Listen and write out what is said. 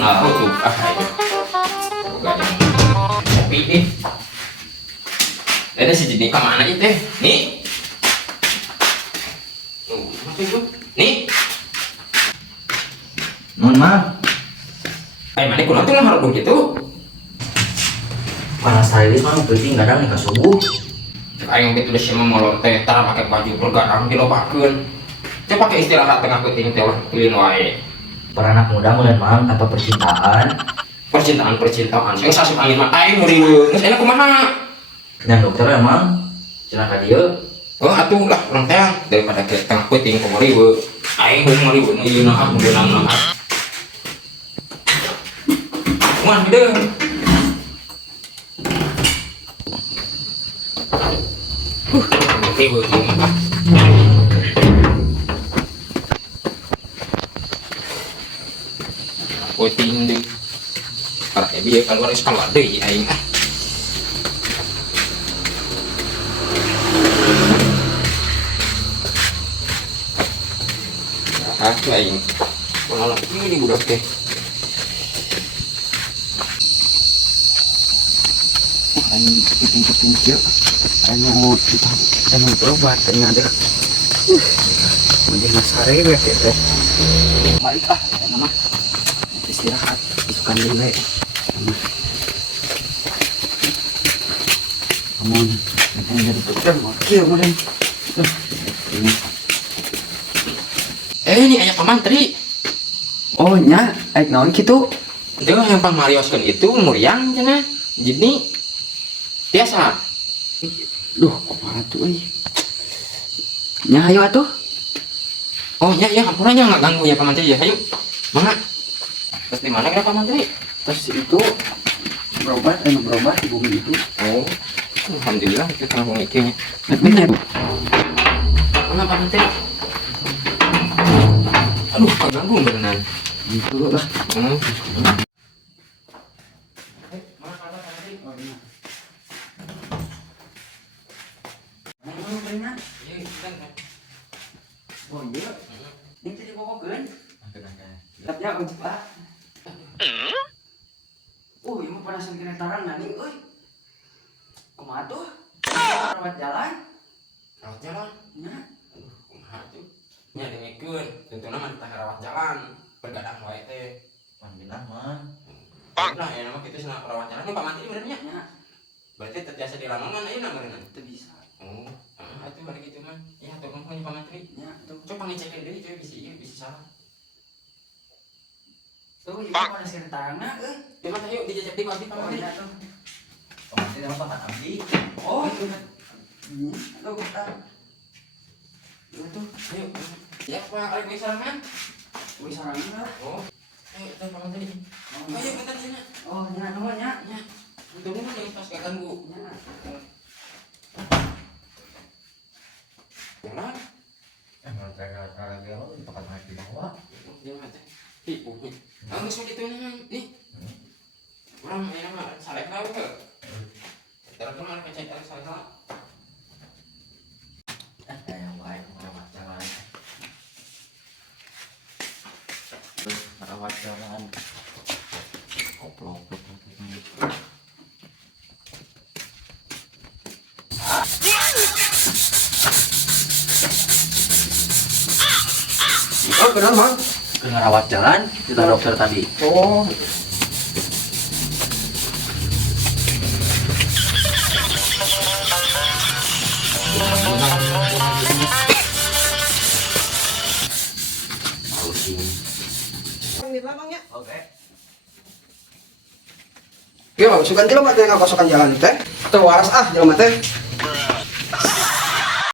Naruh tuh kopi deh. Ada si jenis kemana itu? Nih, nih. Mohon maaf. Mana kurang tuh harus begitu? Panas stylist mah penting kadang nih subuh. Ayo gitu udah siapa molor teh, tara pakai baju bergadang dilobakeun. Coba pakai istirahat tengah penting teh pilih wae. Peranak muda mulai mang apa percintaan. Percintaan. Yang sasuk angin mah aing muriweun. Geus enak kumaha? Dan dokter emang celaka dia. Oh atuh lah urang teh daripada ke tengah penting ku muriweun. Aing beung muriweun ieu naon beunang naon. Kumaha gede? Muriweun ieu mah. Poting deh, para biar keluar deh, aing. Tuh aing, kalau ini budak teh. Aing pikir, aing mau kita, aing mau berobat, aing ada. Mungkin nasare ya teh. Balik nama. Istirahat isukan dulu kamu jadi dokter makil kemudian ini ayah pamantri. Oh nya aik naon gitu. Itu yang pamarioskeun itu muriang cenah jadi biasa. Duh kumaha tuh euy. Nya hayu atuh. Oh ya ampunannya enggak ganggu ya pamantri ya. Hayu mangga. Terus di mana kira Pak Menteri? Terus itu berobat di bumi itu. Oh, alhamdulillah itu kan pemikirannya. Bener. Mana Pak Menteri? Aduh, kaganggu beneran. Gitu lah. Mana Pak Menteri? Oh iya. Ini jadi kokokeun. Tapi ya ujug lah. Ieu mah panasan kena tarang nani euy. Kumaha tuh? Rawat jalan. Rawat jalan? Nya. Aduh, kumaha tuh? Nya dengikeun, tentuna mah teh rawat jalan, bergadang wae teh. Panggilan mah. Nah, ya nama kitu cenah rawat jalan nu Pak Menteri bener nya. Nya. Berarti terbiasa di lamongan ayeuna meureun. Teu bisa. Oh, atuh bari kitu mah. Ya, atuh nuhun Pak Menteri. Nya tuh. Coba ngecekin deui coy bisi ieu bisi salah. Tuh ieu panasan kena tarangna euy. Coba teh yuk dijajak di pagi Pak Menteri. Nya tuh. Panggilan apa kan abdi? Oh itu. Tuh kita. Tuh, ayo. Ya, Pak, ayo gue sarangan. Wis sarangna. Oh. Ayo, teh Pak Menteri. Ayo bentar sini. Oh nya nuhun nya. Ya. Untung mah jangan pas ganggu. Nya. Jangan. Emang cara dia lo di tempat naik di bawah. Jangan teh. Ibu nih. Geus gitu nih. Urang aya mah saleh lah we. Terus mah kecek saleh lah. Yang baik merawat jalan. Merawat jalan. Koplok. Oh kenapa? Kena rawat jalan kita dokter tadi. Oh. Oke. Oke, bang, sukan jelema teh ngakosokan jalan teh. Teu waras jelema teh.